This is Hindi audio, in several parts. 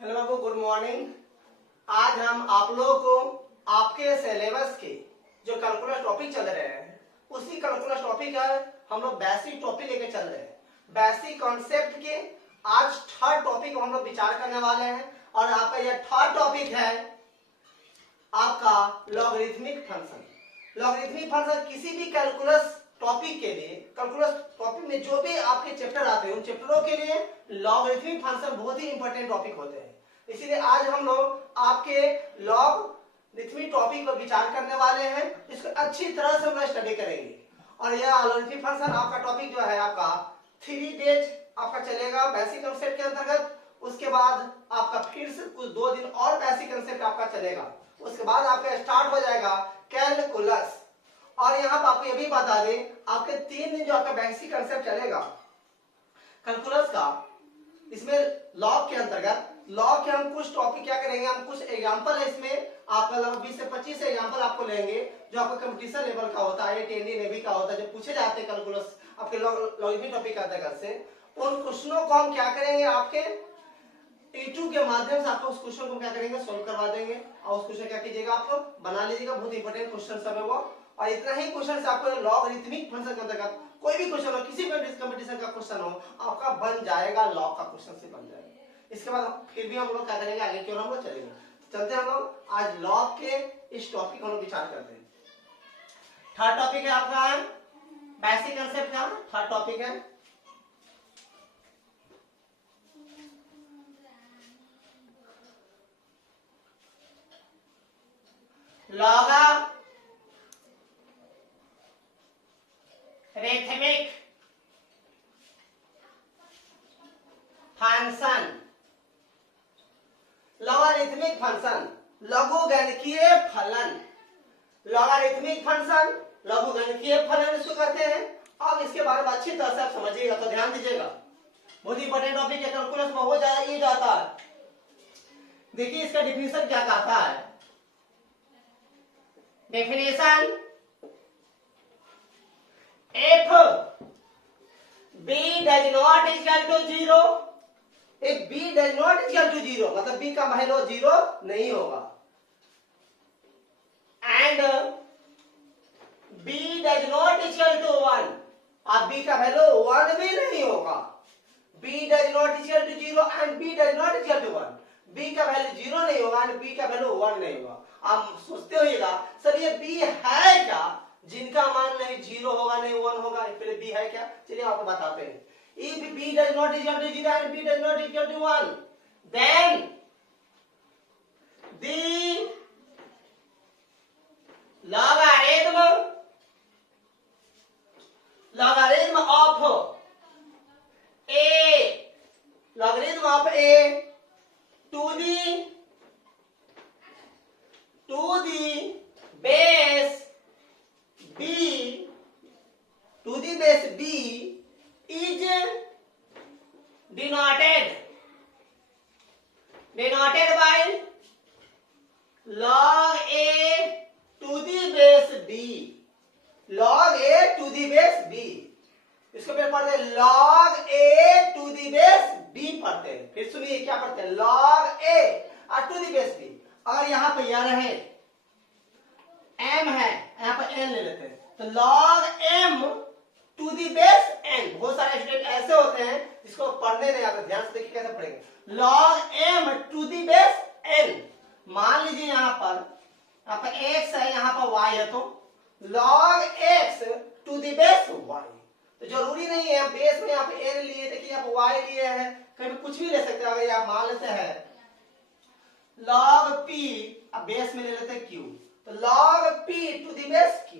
हेलो बाबू, गुड मॉर्निंग। आज हम आप लोगों को आपके सिलेबस के जो कैलकुलस टॉपिक चल रहे हैं उसी कैलकुलस टॉपिक का हम लोग बेसिक टॉपिक लेके चल रहे हैं। बेसिक कॉन्सेप्ट के आज थर्ड टॉपिक हम लोग विचार करने वाले हैं और आपका यह थर्ड टॉपिक है आपका लॉगरिथमिक फंक्शन। लॉगरिथमिक फंक्शन किसी भी कैलकुलस टॉपिक के लिए, कैलकुलस टॉपिक में जो भी आपके चैप्टर आते हैं उन चैप्टरों के लिए लॉगरिथमिक फंक्शन बहुत ही इंपॉर्टेंट टॉपिक होते हैं। इसीलिए आज हम लोग आपके लॉगरिथमिक टॉपिक पर विचार करने वाले हैं। इसको अच्छी तरह से हम लोग स्टडी करेंगे और यह लॉगरिथमिक फंक्शन आपका टॉपिक जो है आपका 3 डेज आपका चलेगा बेसिक कांसेप्ट के अंतर्गत। उसके बाद आपका फिर से कुछ 2 दिन और बेसिक कांसेप्ट आपका चलेगा। उसके बाद आपका स्टार्ट हो जाएगा कैलकुलस। और यहाँ पर आपको ये भी बता दें, आपके 3 दिन जो आपका बेसिक कांसेप्ट चलेगा कैलकुलस का, इसमें लॉग के अंतर्गत लॉग के हम कुछ टॉपिक क्या करेंगे, हम कुछ एग्जांपल है इसमें आपका लगभग 20 से 25 एग्जांपल आपको लेंगे जो आपका कंपटीशन लेवल का होता है, टेंडी नेवी का होता है, जो पूछे जाते हैं कैलकुलस आपके लॉगरिथमिक टॉपिक के अंतर्गत से। उन क्वेश्चनों को हम क्या करेंगे आपके यूट्यूब के माध्यम से आपको उस क्वेश्चन को क्या करेंगे सोल्व करवा देंगे और उस क्वेश्चन क्या कीजिएगा आप बना लीजिएगा। बहुत इंपॉर्टेंट क्वेश्चन सब है वो। और इतना ही क्वेश्चन से आपको लॉगरिथमिक फंक्शन के अंतर्गत कोई भी क्वेश्चन हो, किसी भी कंपटीशन का क्वेश्चन हो, आपका बन जाएगा, लॉग का क्वेश्चन से बन जाएगा। इसके बाद फिर भी हम लोग क्या करेंगे आगे की ओर हम लोग चलेंगे। चलते हैं हम लोग आज लॉग के इस टॉपिक को हम लोग विचार करते हैं। थर्ड टॉपिक है आपका बेसिक कांसेप्ट का थर्ड टॉपिक है लॉगरिथमिक फंक्शन। लॉगरिथमिक फंक्शन लघुगणकीय फलन। लॉगरिथमिक फंक्शन लघुगणकीय फलन इसको कहते हैं। अब इसके बारे में अच्छी तरह से आप समझिएगा तो ध्यान दीजिएगा, बहुत इंपॉर्टेंट टॉपिक है, कैलकुलस में हो जाता ये जाता है। देखिए इसका डिफिनेशन क्या कहता है। Definition if b does not equal to 0, if b does not equal to 0 मतलब b का वैल्यू 0 नहीं होगा, and b does not equal to 1 और b का वैल्यू 1 भी नहीं होगा, b does not equal to 0 and b does not equal to 1, b का वैल्यू 0 नहीं होगा और b का वैल्यू 1 नहीं होगा। आप सोचते होइएगा सर ये b है क्या जिनका मान नहीं 0 होगा नहीं 1 होगा, फिर b है क्या? चलिए आपको बताते हैं। If b does not equal to 0 and b does not equal to 1, then the logarithm of a to the base b is denoted by log a to the base b। log a to the base b इसको फिर पढ़ते हैं log a to the base b पढ़ते हैं। फिर सुनिए क्या पढ़ते हैं, log a और to the base b। अगर यहाँ पे यह रहे m है, यहाँ पर n ले लेते हैं तो log m to the base n। बहुत सारे स्टूडेंट ऐसे होते हैं जिसको पढ़ने नहीं आता, ध्यान से देखिए कैसे पढ़ेंगे। log m to the base n, मान लीजिए यहाँ पर x है, यहाँ पर y है, तो log x to the base y। तो जरूरी नहीं है बेस में यहाँ पे n लिए, देखिए यहाँ पे y लिए है, कभी कुछ भी ले सकते हैं। अगर आप मान लेते हैं log p, अब बेस में ले लेते हैं q, तो log p to the base q।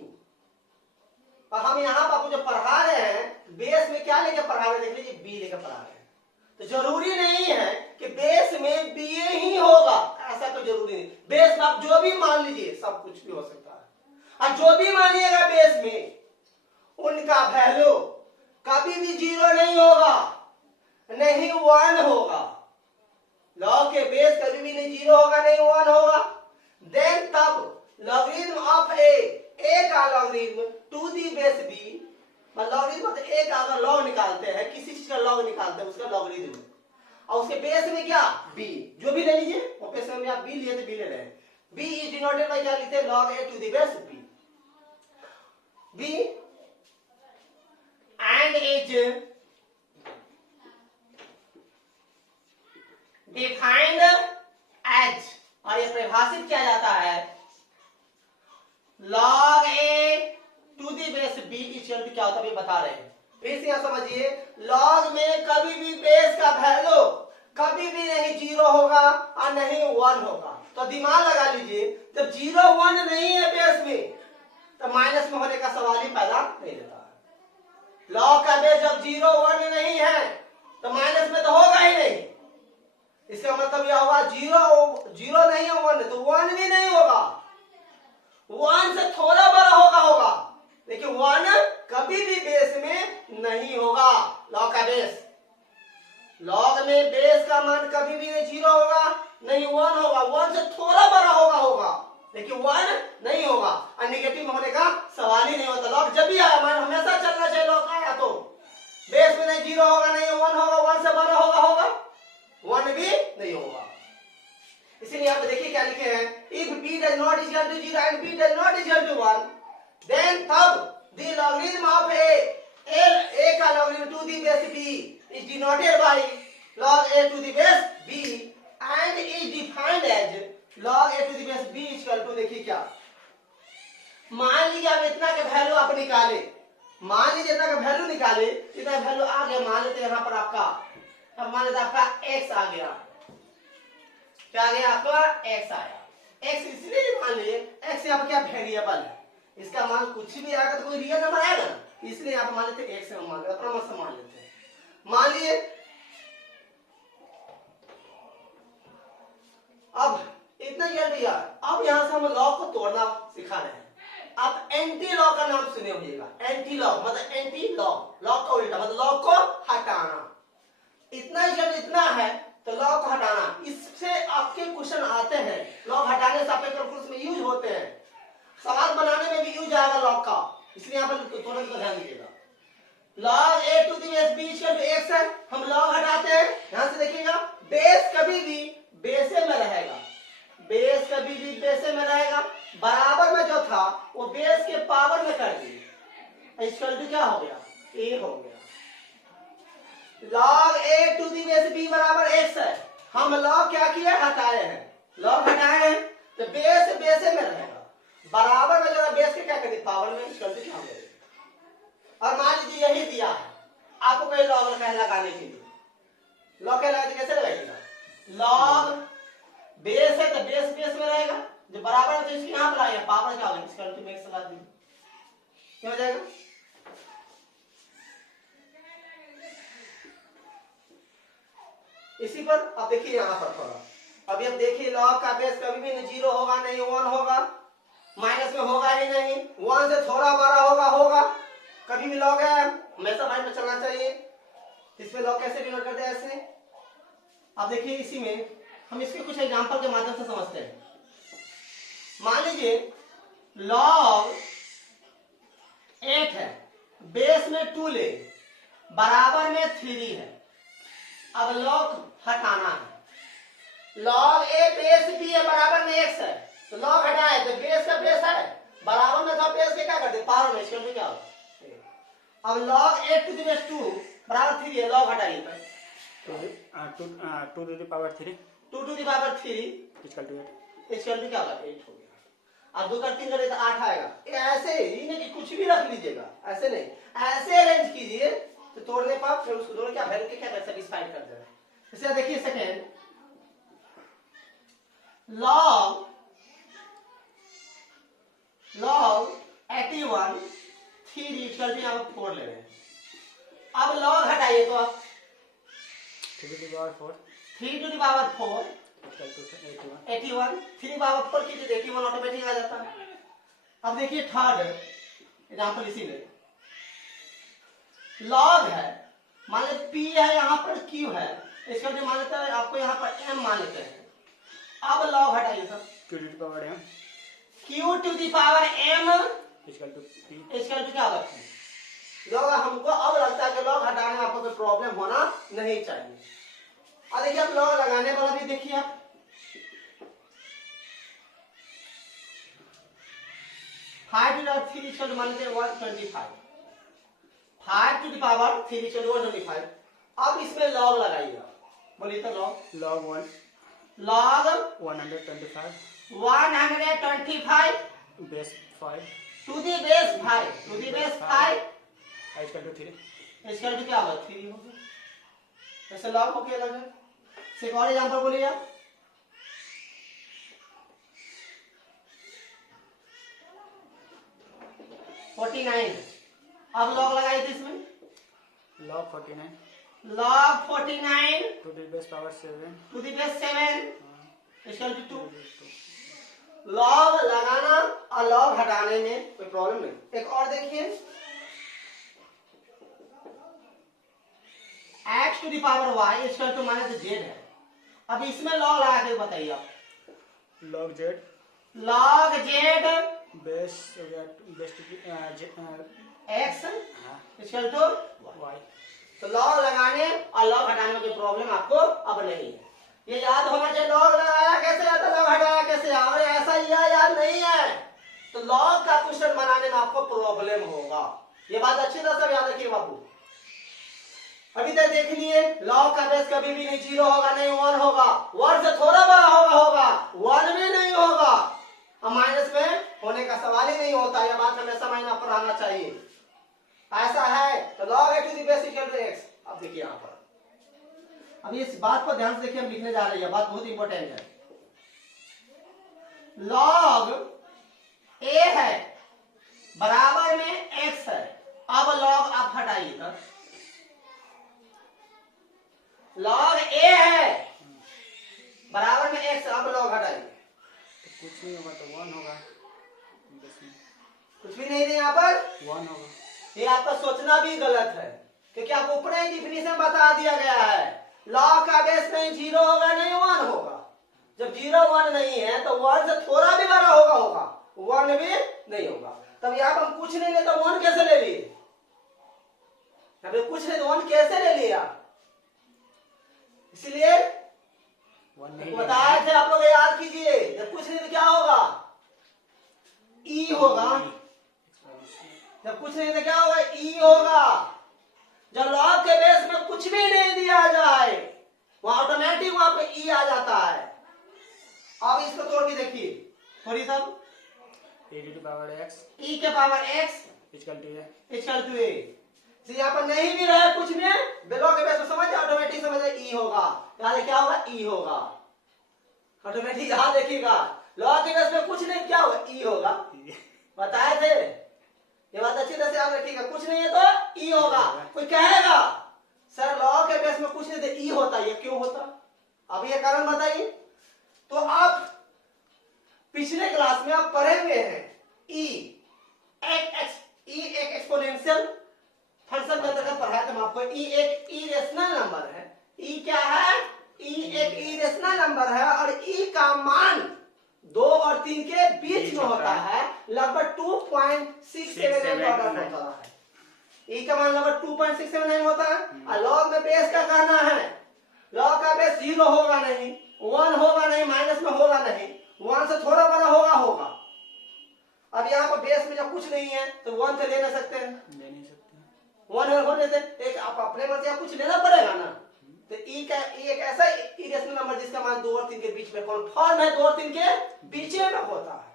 और हम यहाँ पर आपको जो पढ़ा रहे हैं बेस में क्या लेके पढ़ा रहे हैं, देख लीजिए b लेके पढ़ा रहे हैं। तो जरूरी नहीं है कि बेस में b ही होगा, ऐसा तो जरूरी नहीं। बेस में आप जो भी मान लीजिए सब कुछ भी हो सकता है, और जो भी मानिएगा बेस में उनका वैल्यू कभी भी 0 नहीं होगा, नहीं 1 होगा। लॉग के बेस कभी भी नहीं 0 होगा नहीं 1 होगा। देन तब लॉगरिथम ऑफ a का logarithm to the base b, logarithm मतलब a का अगर लॉग निकालते हैं, किसी चीज का लॉग निकालते हैं उसका लॉगरिथम, और उसके बेस में क्या b, जो भी ले लीजिए, और बेस में आप b लिए तो b ले रहे हैं। b इज डिनोटेड बाय क्या लिखते हैं, log a to the base b। b and is defined as, और ये परिभाषित किया जाता है log a to the base b equal to क्या होता है ये बता रहे हैं। फिर से यहां समझिए, log में कभी भी बेस का वैल्यू कभी भी नहीं 0 होगा और नहीं 1 होगा। तो दिमाग लगा लीजिए, जब 0 1 नहीं है बेस में तो माइनस में होने का सवाल ही पैदा नहीं होता है। log का बेस जब 0 1 नहीं है तो माइनस में तो होगा ही नहीं। इसका मतलब यह होगा 0 नहीं है 1 तो 1 भी नहीं होगा, 1 से थोड़ा बड़ा होगा, लेकिन 1 कभी भी बेस में नहीं होगा। लॉग का बेस, लॉग में बेस का मान कभी भी नहीं 0 होगा नहीं 1 होगा, 1 से थोड़ा बड़ा होगा, लेकिन 1 नहीं होगा, और निगेटिव होने का सवाल ही नहीं होता। लॉग जब भी आया मान हमेशा चलना चाहिए, लॉग आया तो बेस में नहीं 0 होगा नहीं 1 होगा, 1 से बड़ा होगा, 1 भी नहीं होगा। इसीलिए आप देखिए क्या लिखे हैं, if b does not equal to 0 and b does not equal to 1 then तब the logarithm of a का logarithm to the base b is denoted by log a to the base b and is defined as log a to the base b equal to, देखिए क्या, मान लीजिए आप इतना का वैल्यू आप निकाले, मान लीजिए इतना का वैल्यू निकाले, इतना वैल्यू आ गया, मान लेते हैं यहाँ पर आपका, अब मान लेते आपका x आ गया, क्या आ गया आपका x आया। x इसलिए मान लीजिए x यहाँ पर क्या वेरिएबल है, इसका मान कुछ भी आएगा तो कोई रियल नंबर आएगा ना, इसलिए आप मान लेते हैं x मान लेते हैं, अपना मन से मान लेते हैं। मान लिए अब इतना जल्दी यार, अब यहाँ से हम लॉग को तोड़ना सिखा रहे हैं। आप एंटी लॉग का नाम सुने होंगे, एंटी लॉग मतलब एंटी लॉग, लॉग का उल्टा मतलब लॉग को हटाना। इतना जब इतना है तो लॉग को हटाना, इससे आपके क्वेश्चन आते हैं, लॉग हटाने से आपके कैलकुलस में यूज होते हैं, सवाल बनाने में भी यूज आएगा लॉग का, इसलिए यहाँ पर थोड़ा सा ध्यान दीजिएगा। log a to the base b equal to x है, हम लॉग हटाते हैं, यहां से देखिएगा बेस कभी भी बेसे में रहेगा, बेस कभी भी बेसे में रहेगा, बराबर में जो था वो बेस के पावर में कर दिए, इक्वल टू क्या हो गया a हो गया। log a to the base b बराबर x है, हम log क्या किए हटाए हैं, log हटाए हैं तो बेस बेसे में रहेगा, बराबर में जो बेस के क्या कर दिए पावर में, इक्वल टू क्या हो गया। और मान लीजिए यही दिया है आपको कोई लॉग लगाने के लिए, लॉग लगाने कैसे लगाइएगा, लॉग बेस है तो बेस बेस में रहेगा, जो बराबर है तो इसके यहां पर आएगा पावर क्या होगा, इसका अल्टीमेट एक्स लगा दीजिए, क्या हो जाएगा। इसी पर अब देखिए यहां पर थोड़ा, अभी अब देखिए लॉग का बेस कभी भी 0 होगा नहीं 1 होगा, माइनस में होगा ही नहीं, 1 से थोड़ा बड़ा होगा, कभी भी लॉग है हमेशा माइंड में चलना चाहिए। इसमें लॉग कैसे डिनोट करते हैं, ऐसे। अब देखिए इसी में हम इसके कुछ एग्जांपल के माध्यम से समझते हैं। मान लीजिए लॉग 8 है, बेस में 2 ले, बराबर में 3 है, अब लॉग हटाना है, लॉग ए बेस बी है बराबर में x है, तो लॉग हटाए तो बेस का बेस है, बराबर में था बेस के क्या करते पावर में, इसके में क्या होगा। अब log 8 to the base 2 बराबर 3 है, log हटाइए पर 2 to the power 3 2 to the power 3 equal to 8, इसका क्या होगा 8 हो गया। अब 2 का 3 करे तो 8 आएगा, ये ऐसे ही नहीं कि कुछ भी रख लीजिएगा, ऐसे नहीं, ऐसे अरेंज कीजिए तो तोड़ने पर फिर उसको दोनों क्या वैल्यू के क्या सेटिस्फाइड कर देना। इसे देखिए सेकंड log 81 3 इक्वल टू यहाँ 4 ले रहे हैं। अब लॉग हटाइए तो आप 3 to the power 4 3 to the power 4 equal to 81 3 power 4 कीजिए तो 81 ऑटोमेटिक आ जाता है। अब देखिए थर्ड एग्जांपल इसी में लॉग है, मान लेते p है, यहाँ पर q है, इसका जो मान लेते हैं आपको यहाँ पर m मान लेते हैं। अब लॉग हटाइए sir q to the power m q to the power m equal to p इसका क्या होगा लॉग। हमको अब लगता है कि लॉग हटाने में आपको कोई प्रॉब्लम होना नहीं चाहिए। अब देखिए आप लॉग लगाने वाला भी देखिए आप, five to three equal to मान लेते हैं 125, 5 to the power 3 equal to 125। अब इसमें लॉग लगाइएगा, बोलिए तो log, log 1 log 125 125 base 5 to the base 5 to the base 5 is equal to 3 इसका अर्थ क्या होगा 3 हो गया, ऐसे लॉग हो गया लगभग। एक और एग्जांपल बोलिए आप, फोर्टी नाइन। अब लॉग लगाई थी इसमें, log 49 log 49 to the base power 7 to the base 7 equal to 2। Log लगाना और लॉग हटाने में कोई प्रॉब्लम नहीं। एक और देखिए, x to the power y equal to minus z है। अब इसमें लॉग लगा के बताइए आप, log z log z base हो गया base to the x हाँ इक्वल टू y तो लॉग लगाने और लॉग हटाने में कोई प्रॉब्लम आपको अब नहीं है। ये याद होना चाहिए, लॉग लगाया कैसे आता, लॉग हटाया कैसे, और ऐसा याद नहीं है तो लॉग का क्वेश्चन बनाने में आपको प्रॉब्लम होगा। ये बात अच्छी तरह से याद रखिए बाबू। अभी तक देख लिए, लॉग का बेस कभी भी नहीं 0 होगा, नहीं 1 होगा, 1 से थोड़ा बड़ा होगा 1 में नहीं होगा, और माइनस में होने का सवाल ही नहीं होता। यह बात हमेशा माइंड पर रहना चाहिए। ऐसा है तो log a to the base equal to x। अब देखिए यहां पर, अब इस बात को ध्यान से देखिए, हम लिखने जा रहे हैं, बात बहुत इंपॉर्टेंट है। log a है बराबर में x है, अब log आप हटाइएगा, log a है बराबर में x, अब log हटाइए, तो कुछ नहीं होगा तो 1 होगा base में कुछ भी नहीं है यहाँ पर 1 होगा। ये आपका सोचना भी गलत है, क्योंकि आपको ऊपर ही डिफिनीशन बता दिया गया है। लॉग का बेस नहीं 0 होगा, नहीं 1 होगा। जब 0 1 नहीं है तो 1 से थोड़ा भी बड़ा होगा 1 भी नहीं होगा। तब यहाँ पर हम कुछ नहीं ले तो 1 कैसे ले लिए, अभी कुछ नहीं तो 1 कैसे ले लिया, इसलिए 1 नहीं बताए थे आप लोग, याद कीजिए, जब कुछ नहीं तो क्या होगा, ई होगा, जब कुछ नहीं तो क्या होगा, ई होगा। जब लॉग के बेस में कुछ भी नहीं दिया जाए वहां ऑटोमेटिक वहां पे ई आ जाता है। अब इसको तोड़ के देखिए थोड़ी, तब e to the power x e के power x equal to a equal to a. यहाँ पर नहीं भी रहे कुछ में, लॉग के बेस में समझ ऑटोमेटिक समझ ई होगा, यहाँ क्या होगा, ई होगा ऑटोमेटिक। यहाँ देखिएगा लॉग के बेस में कुछ नहीं, क्या होगा, ई होगा, बताए थे। ये बात अच्छी तरह से याद रखिएगा, कुछ नहीं है तो ई होगा। कोई कहेगा सर लॉग के बेस में कुछ नहीं तो ई होता, ये क्यों होता, अब ये कारण बताइए। तो आप पिछले क्लास में आप पढ़े हुए हैं ई एक एक्सपोनेंशियल फंक्शन के अंतर्गत पढ़ाया था हम आपको। ई एक इरेशनल नंबर है, ई क्या है, ई एक इरेशनल नंबर है, और ई का मान 2 और 3 के बीच में होता है, लगभग 2.679 होता है। ई का मान लगभग 2.679 होता है। और लॉग में बेस का कहना है, लॉग का बेस 0 होगा नहीं, 1 होगा नहीं, माइनस में होगा नहीं, 1 से थोड़ा बड़ा होगा। अब यहाँ पर बेस में जब कुछ नहीं है तो 1 से ले ना सकते हैं, ले नहीं सकते 1 होने से एक आप अपने मन से कुछ लेना पड़ेगा ना। तो ई एक ऐसा इरेशनल नंबर जिसका मान 2 और 3 के बीच में कन्फर्म है, 2 और 3 के बीच में होता है।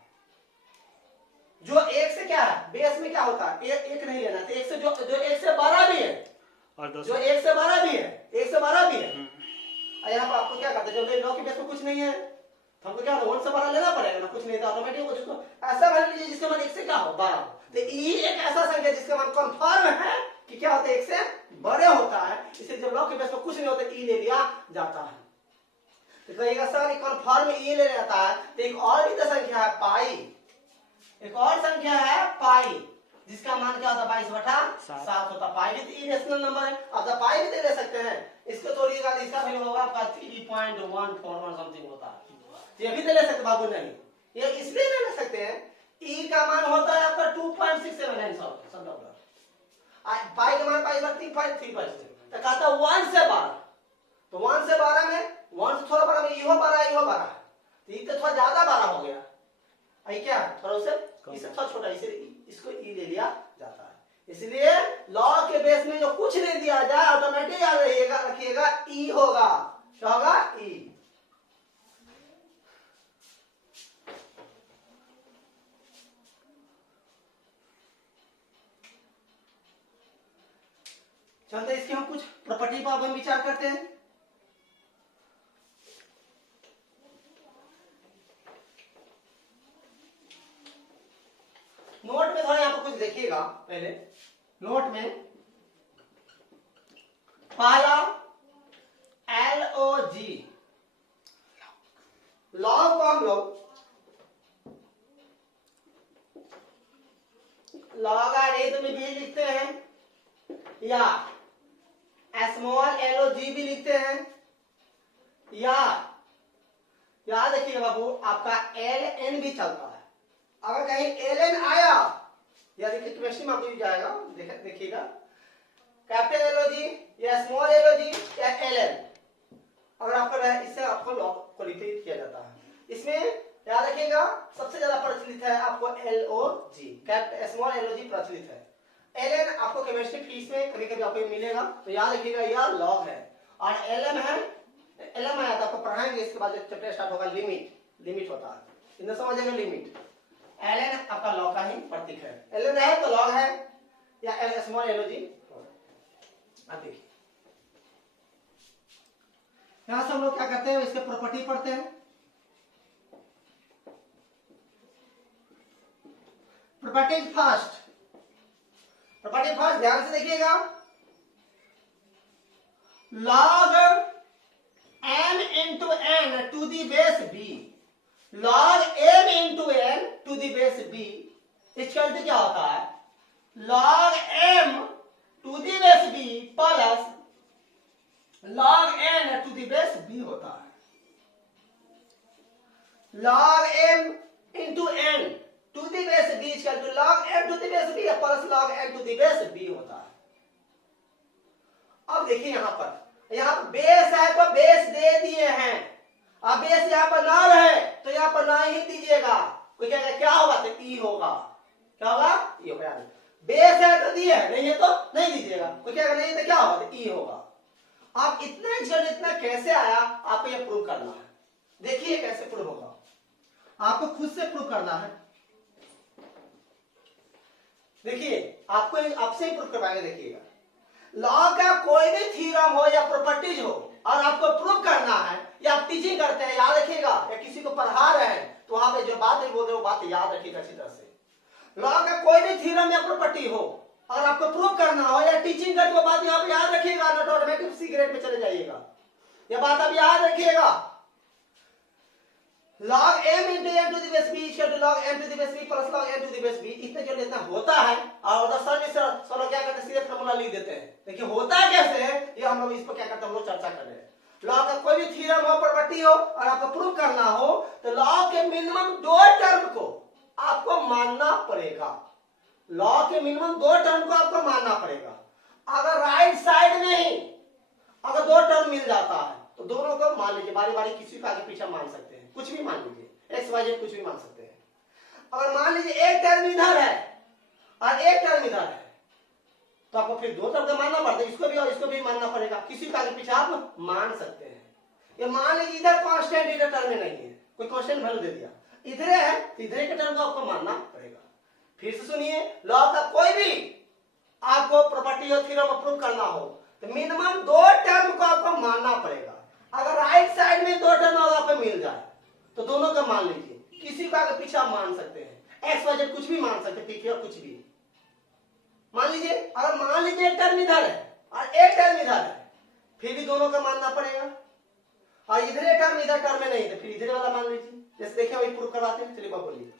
जो एक से क्या है, बेस में क्या होता है, एक नहीं लेना, तो एक से जो एक से बड़ा भी है, और जो एक से बड़ा भी है, एक से बड़ा भी है। और यहाँ पर आपको क्या करते हैं, जब लॉग के बेस में कुछ नहीं है तो हमको क्या होगा, 1 से बड़ा लेना पड़ेगा ना, कुछ नहीं तो ऑटोमेटिक हो जिसको ऐसा मान लीजिए जिसका मान 1 से क्या हो, 12। तो ई एक ऐसा संख्या जिसका मान कन्फर्म है कि क्या होता है, 1 से बड़े होता है, इसलिए जब लॉग के बेस में कुछ नहीं होता ई ले लिया जाता है। तो कहिएगा सर कन्फर्म ई ले जाता है, तो एक और भी तो संख्या है पाई, एक और संख्या है पाई जिसका मान क्या होता है, 22/7 होता है। पाई भी तो इरेशनल नंबर है, आप तो पाई भी ले सकते हैं। इसको तोड़िएगा तो इसका वैल्यू होगा आपका 3.141 समथिंग होता है। ये भी तो ले सकते बाबू, नहीं ये इसलिए नहीं ले सकते हैं, ई का मान होता है आपका 2.679 सब डॉलर, पाई का मान पाई 3.3 तो कहता है 1 से 12, तो 1 से 12 में 1 से थोड़ा बड़ा में इहो 12 इहो 12, तो ये तो थोड़ा ज्यादा 12 हो गया, आई क्या थोड़ा उसे इससे थोड़ा छोटा, इसलिए इसको ई ले लिया जाता है। इसलिए लॉग के बेस में जो कुछ नहीं दिया जाए ऑटोमेटिक याद रखिएगा ई होगा, क्या होगा ई। चलते इसके हम कुछ प्रॉपर्टी पर अब हम विचार करते हैं। नोट में थोड़ा यहाँ पर कुछ देखिएगा, पहले नोट में पहला LOG, लॉग को हम लोग लॉगारिथम में भी लिखते हैं या स्मॉल LOG भी लिखते हैं, या याद रखिएगा बाबू आपका LN भी चलता है। अगर कहीं LN आया या देखिए केमिस्ट्री में आपको भी जाएगा, देखिएगा कैपिटल LOG या स्मॉल LOG या LN, अगर आपका रहे इससे आपको लॉग क्वालिफाई किया जाता है। इसमें याद रखिएगा सबसे ज्यादा प्रचलित है आपको LOG, स्मॉल LOG प्रचलित है। LN आपको केमिस्ट्री फीस में कभी कभी आपको मिलेगा, तो याद रखिएगा यह लॉग है। और LM है, LM आया तो आपको पढ़ाएंगे, इसके बाद जब चैप्टर स्टार्ट होगा लिमिट होता है, इतना समझेगा लिमिट। LN आपका लॉग का ही प्रतीक है, LN है तो लॉग है या स्मॉल LOG। अब देखिए यहां से हम लोग क्या करते हैं, इसके प्रॉपर्टी पढ़ते हैं। प्रॉपर्टी फर्स्ट ध्यान से देखिएगा, log m into n to the base b, log m into n to the base b इसका अर्थ क्या होता है, log m to the base b plus log n to the base b होता है। log m into n to the base b equal to log m to the base b plus log n to the base b होता है। अब देखिए यहाँ पर बेस है तो बेस दे दिए हैं, अब बेस यहाँ पर ना रहे तो यहाँ पर ना ही दीजिएगा, कोई कहेगा क्या होगा तो ई होगा, क्या होगा ई होगा। बेस है तो दिए है, नहीं है तो नहीं दीजिएगा, कोई कहेगा नहीं तो क्या होगा तो ई होगा। अब इतना कैसे आया आपको ये प्रूव करना है, देखिए कैसे प्रूव होगा, आपको खुद से प्रूव करना है। देखिए आपको आपसे ही प्रूव करवाएंगे। देखिएगा लॉ का कोई भी थ्योरम हो या प्रॉपर्टीज हो और आपको प्रूव करना है, या आप टीचिंग करते हैं याद रखिएगा, या किसी को पढ़ा रहे हैं तो वहां पे जो बात बोल रहे हो बात याद रखिएगा अच्छी तरह से। लॉ का कोई भी थ्योरम या प्रॉपर्टी हो और आपको प्रूव करना हो या टीचिंग करते हो बात यहाँ पे याद रखिएगा, नॉट ऑटोमेटिक सी ग्रेड में चले जाइएगा, यह बात आप याद रखिएगा। log m into n to the base b equal to log m to the base b plus log n to the base b, इतने जो इतना होता है और उधर सर क्या करते हैं सीधे फार्मूला लिख देते हैं। देखिए होता कैसे है ये हम लोग इस पर क्या करते हैं, हम लोग चर्चा कर रहे हैं। लॉ का कोई भी थ्योरम हो प्रॉपर्टी हो और आपको प्रूव करना हो तो लॉ के मिनिमम 2 टर्म को आपको मानना पड़ेगा, लॉ के मिनिमम 2 टर्म को आपको मानना पड़ेगा। अगर राइट साइड में ही अगर 2 टर्म मिल जाता है तो दोनों को मान लीजिए, बारी बारी किसी का आगे पीछे मान सकते हैं, कुछ भी मान लीजिए एक्स वाई जेड कुछ भी मान सकते हैं। अगर मान लीजिए एक टर्म इधर है और एक टर्म इधर है तो आपको फिर 2 टर्म का मानना पड़ता है, इसको भी और इसको भी मानना पड़ेगा, किसी का आगे पीछे आप मान सकते हैं। ये मान लीजिए इधर कांस्टेंट इधर टर्म में नहीं है, कोई कांस्टेंट वैल्यू दे दिया, इधर है तो इधर के टर्म को आपको मानना पड़ेगा। फिर से सुनिए, लॉ का कोई भी आपको प्रॉपर्टी और थ्योरम प्रूव करना हो तो मिनिमम 2 टर्म को आपको मानना पड़ेगा। अगर राइट साइड में 2 टर्म अगर आपको मिल जाए तो दोनों का मान लीजिए, किसी का आगे पीछे आप मान सकते हैं, एक्स वाई जेड कुछ भी मान सकते हैं, पीके और कुछ भी मान लीजिए। अगर मान लीजिए एक टर्म इधर है और एक टर्म इधर है, फिर भी दोनों का मानना पड़ेगा। और इधर टर्म इधर टर्म में नहीं है तो फिर इधर वाला मान लीजिए। जैसे देखिए वही प्रूव करवाते हैं, चलिए बोलिए,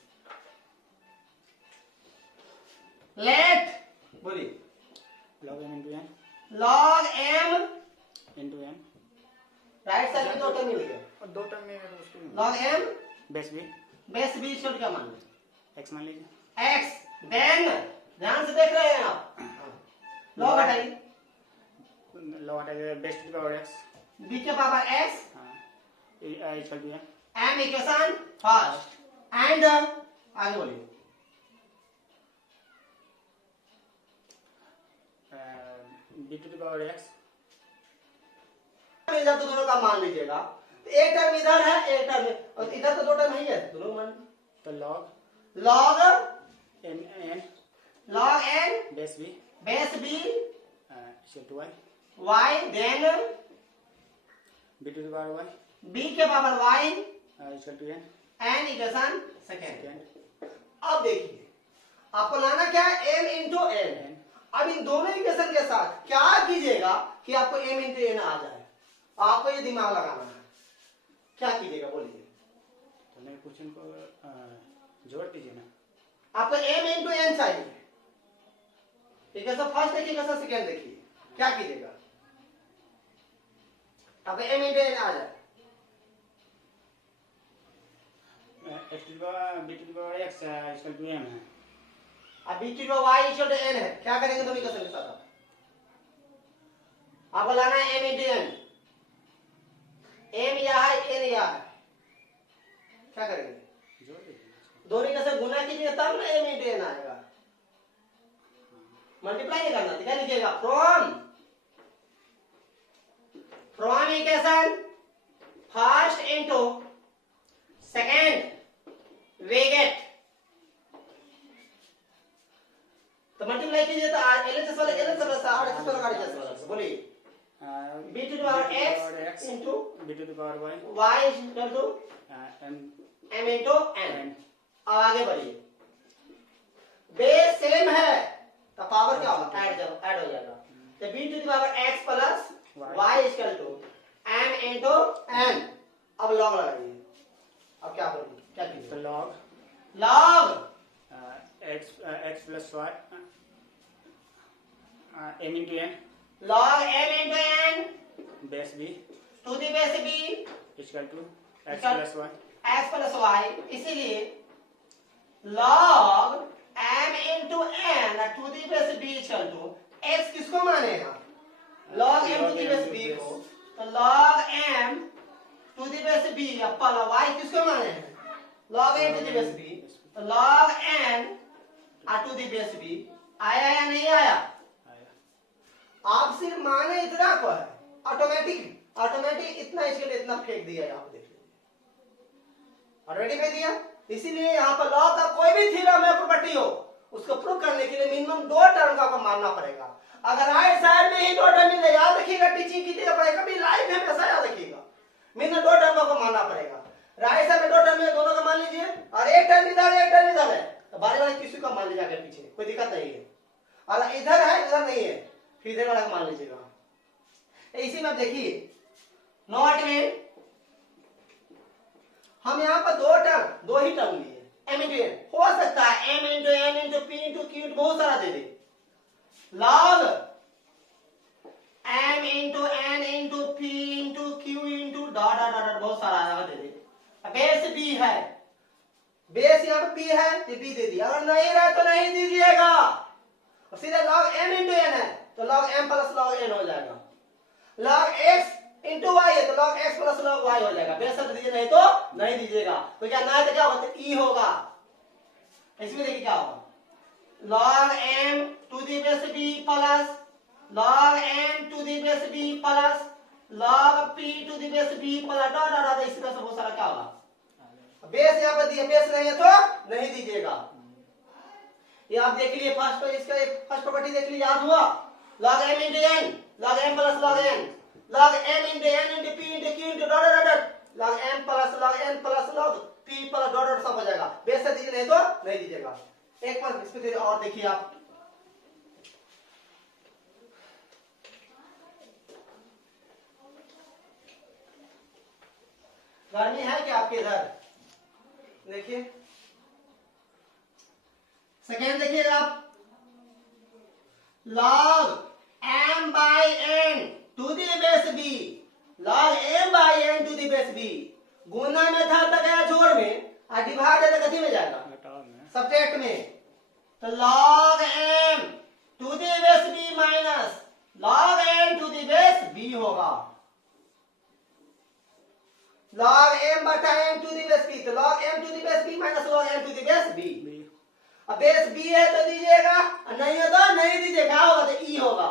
लेट बोलिए log m into n log m into n right side में 2 टर्म मिल गए और 2 टर्म में उसको log m base b base b इसको क्या मान लें, x मान लीजिए, x देन ध्यान से देख रहे हैं आप, log हटाइए, log हटाइए base to the power x b के power x equal to m equation first and आगे बोलिए b to the power x इधर तो दोनों का मान लीजिएगा। तो एक टर्म इधर है एक टर्म और इधर तो दो टर्म ही है दोनों मान। तो log log n n n base b equal to y y then b to the power y b के power y equal to n n equation second. Second अब देखिए आपको लाना क्या है m इंटू n। एन अब इन दोनों इक्वेशन के साथ क्या कीजिएगा कि आपको m इंटू n आ जाए। आपको ये दिमाग लगाना है क्या कीजिएगा बोलिए। तो मेरे क्वेश्चन को जोड़ दीजिए ना। आपको m इंटू n चाहिए। इक्वेशन फर्स्ट देखिए इक्वेशन सेकेंड देखिए क्या कीजिएगा आपको m इंटू n आ जाए। X to the power b to the power x equal to m है। अब b to y equal to n है क्या करेंगे दोनों इक्वेशन के साथ आपको लाना है m इंटू n। m यह है n यह है क्या करेंगे जोड़ दीजिए दोनों का से गुना कीजिए तब ना m इंटू n आएगा। मल्टीप्लाई नहीं करना क्या लिखिएगा from equation first into second we get. तो मल्टीप्लाई कीजिए तो एलएचएस वाला एलएचएस वाला आरएचएस वाला आरएचएस वाला बोलिए b to the power x into b to the power y y equal to m m into n। N अब आगे बढ़िए बेस सेम है तो पावर क्या होगा ऐड हो जाएगा। तो b to the power x plus y equal to m into n। अब लॉग लगाइए अब क्या बोलिए क्या तो कीजिए log log x plus y m into n log m into n base b to the base b equal to x equal- plus y x plus y। इसीलिए log m into n to the base b equal to x किसको मानेगा log m to the base b को। तो log m to the base b plus y किसको माने हैं log m to the base b। तो log n to the base b आया या नहीं आया। आया आप सिर्फ माने इतना को है ऑटोमेटिक इतना इसके लिए इतना फेंक दिया है आप देख लीजिए ऑटोमेटिक फेंक दिया। इसीलिए यहाँ पर लॉ का कोई भी थ्योरम है प्रॉपर्टी हो उसको प्रूव करने के लिए मिनिमम दो टर्म का आपको मानना पड़ेगा। अगर राइट साइड में ही दो टर्म मिले याद रखिएगा टीचिंग कीजिएगा पढ़ाई कभी लाइफ में हमेशा याद रखिएगा मिनिमम दो टर्म का आपको मानना पड़ेगा। राइट साइड में दो टर्म में दोनों का मान लीजिए और एक टर्म इधर है तो बारी बारी किसी का मान लीजिए आगे पीछे कोई दिक्कत नहीं है। और इधर है इधर नहीं है फिर इधर वाला मान लीजिएगा। इसी में देखिए नॉट में हम यहाँ पर दो ही टर्म लिए m इंटू n हो सकता है m into n into p into q बहुत सारा दे दे log m into n into p into q into dot dot dot बहुत सारा दे दे। बेस b है बेस यहाँ पे p है तो b दे दिया अगर नहीं रहा तो नहीं दीजिएगा। और सीधे log m इंटू n है तो log m plus log n हो जाएगा। log x इंटू y है तो log x plus log y हो जाएगा। बेशक दीजिए नहीं तो नहीं दीजिएगा तो क्या ना तो क्या होगा तो e होगा। इसमें देखिए क्या होगा log m to the base b plus log m to the base b plus log p to the base b plus dot dot dot इसी तरह से बहुत सारा क्या होगा। बेस यहाँ पर दिया बेस नहीं है तो नहीं दीजिएगा। ये आप देख लीजिए फर्स्ट इसका फर्स्ट प्रॉपर्टी देख लीजिए याद हुआ log m into n log m plus log n log m into n into p into q into dot dot dot log m plus log n plus log p plus dot dot सब हो जाएगा। बेस से दीजिए नहीं तो नहीं दीजिएगा। एक बार इस पे और देखिए आप गर्मी है क्या आपके इधर देखिए सेकेंड देखिएगा आप log m by n to the base b log m by n to the base b गुना में था तो गया जोड़ में और डिवाइड है तो कथी में जाएगा सब्ट्रैक्ट में। तो log m to the base b minus log n to the base b होगा। log m बटा m to the base b, तो log m to the base b minus log m to the base b। B अब बेस b है तो दीजिएगा, और नहीं है तो नहीं दीजिए, क्या होगा तो e होगा।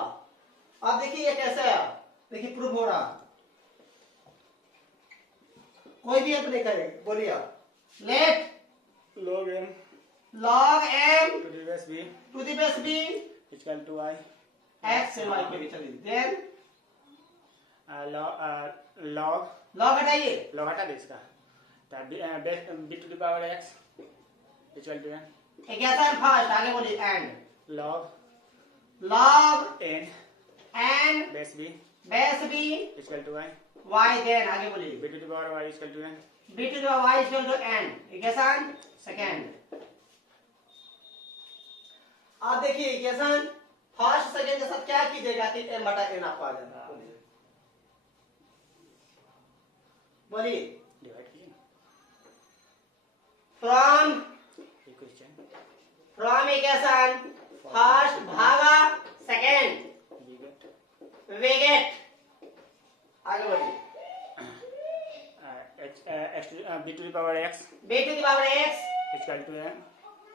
अब देखिए ये कैसे है, देखिए प्रूफ हो रहा, कोई भी हेल्प नहीं करे, बोलिए आप। Let log m log m to the base b to the base b equal to I x से y के बीच चलिए, देन log log हटाइए, log हटा दे इसका, तो b to the power x equal to n एक ऐसा है फर्स्ट, आगे बोलिए and log n base b base b equal to I y, then आगे बोलिए b to the power y equal to n b to the y equal to n, equation second. अब देखिए इक्वेशन फर्स्ट सेकंड के साथ क्या कीजिएगा कि m बटा n आपको आ जाएगा, बोलिए डिवाइड कीजिए फ्रॉम इक्वेशन इक्वेशन फर्स्ट भागा second we get we get, आगे बोलिए b to the power x b to the power x equal to n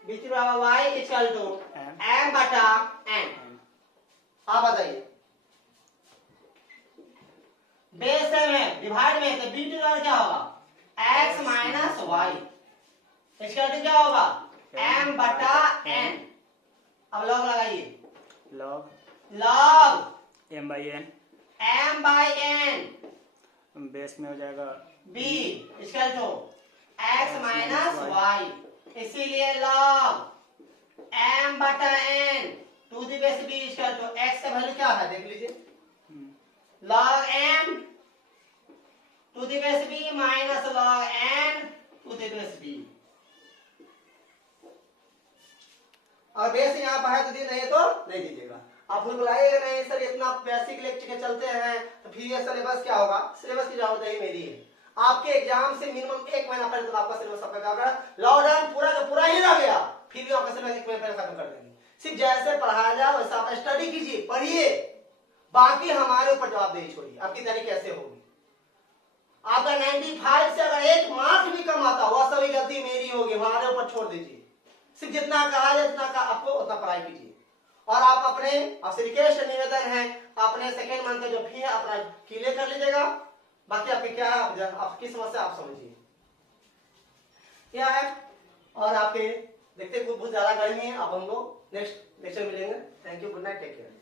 b to the power y equal to m बटा n। आप बताइए बेस में डिवाइड में तो b to the power क्या होगा x minus y equal to क्या होगा m बटा n। अब लॉग लगाइए, log log m by n m by n base में हो जाएगा b equal to x minus y, इसीलिए लॉग m बटा n to the base b equal to x का वैल्यू क्या है देख लीजिए, log m to the base b minus log n to the base b। और बेस यहाँ पर है तो दी, नहीं तो नहीं दीजिएगा। आप भूल बुलाइएगा नहीं सर इतना बेसिक लेक्चर के चलते हैं तो फिर ये सिलेबस क्या होगा, सिलेबस की जवाबदेही मेरी है। आपके एग्जाम से मिनिमम 1 महीना पहले तो आपका सिलेबस आपका क्या होगा, लॉकडाउन पूरा का पूरा ही रह गया, फिर भी आपका सिलेबस 1 महीना पहले खत्म कर देंगे। सिर्फ जैसे पढ़ाया जाए वैसा आप स्टडी कीजिए, पढ़िए, बाकी हमारे ऊपर जवाबदेही छोड़िए आपकी तैयारी कैसे होगी। आपका 95 से अगर 1 मार्क्स भी कम आता वह सभी गलती मेरी होगी, हमारे ऊपर छोड़ दीजिए। सिर्फ जितना कहा जाए जितना आपको उतना पढ़ाई कीजिए। और आप अपने आपसे रिक्वेस्ट निवेदन है अपने सेकेंड मंथ का जो फी है अपना क्लियर कर लीजिएगा, बाकी आपकी क्या है आपकी समस्या आप समझिए क्या है। और आपके देखते बहुत ज्यादा गर्मी है, अब हम लोग नेक्स्ट लेक्चर मिलेंगे। Thank you, good night, take care.